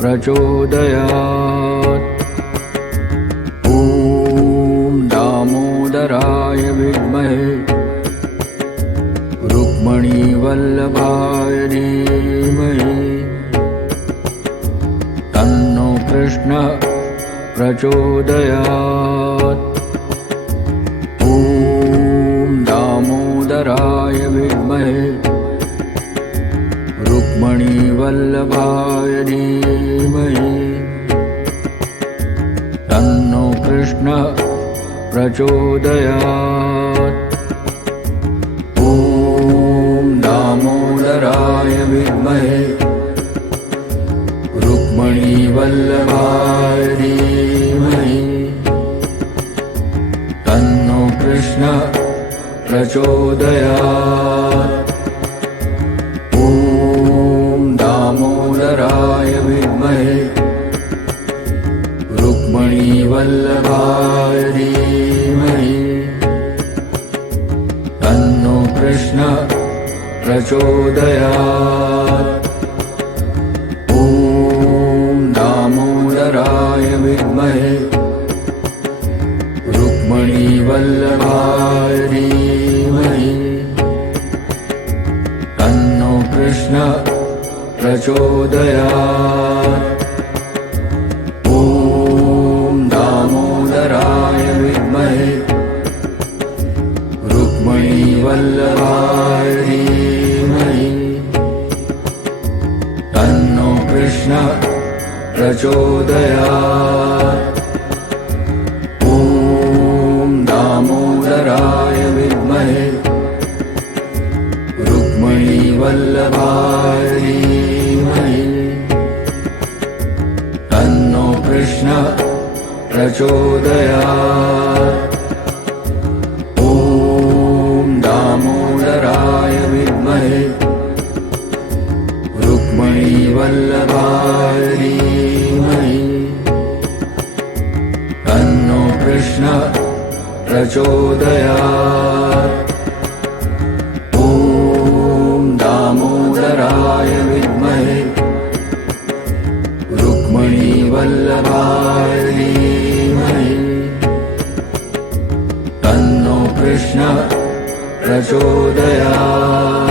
प्रचोदयात्। ॐ दामोदराय विद्महे रुक्मिणीवल्लभाय धीमहि तन्नो कृष्णः प्रचोदयात्। ॐ दामोदराय विद्महे रुक्मिणीवल्लभाय धीमहि तन्नो कृष्णः प्रचोदयात्। ॐ दामोदराय विद्महे रुक्मिणीवल्लभाय धीमहि तन्नो कृष्णः प्रचोदयात्। ॐ दामोदराय विद्महे रुक्मिणीवल्लभाय धीमहि तन्नो कृष्णः प्रचोदयात्। ॐ दामोदराय विद्महे रुक्मिणीवल्लभाय धीमहि तन्नो कृष्णः प्रचोदयात्। ॐ दामोदराय विद्महे रुक्मिणीवल्लभाय धीमहि तन्नो कृष्णः प्रचोदयात्। ॐ दामोदराय विद्महे रुक्मिणीवल्लभाय धीमहि तन्नो कृष्णः प्रचोदयात्। ॐ दामोदराय विद्महे रुक्मिणीवल्लभाय धीमहि तन्नो कृष्णः प्रचोदयात्। ॐ दामोदराय विद्महे रुक्मिणीवल्लभाय धीमहि तन्नो कृष्णः प्रचोदयात्।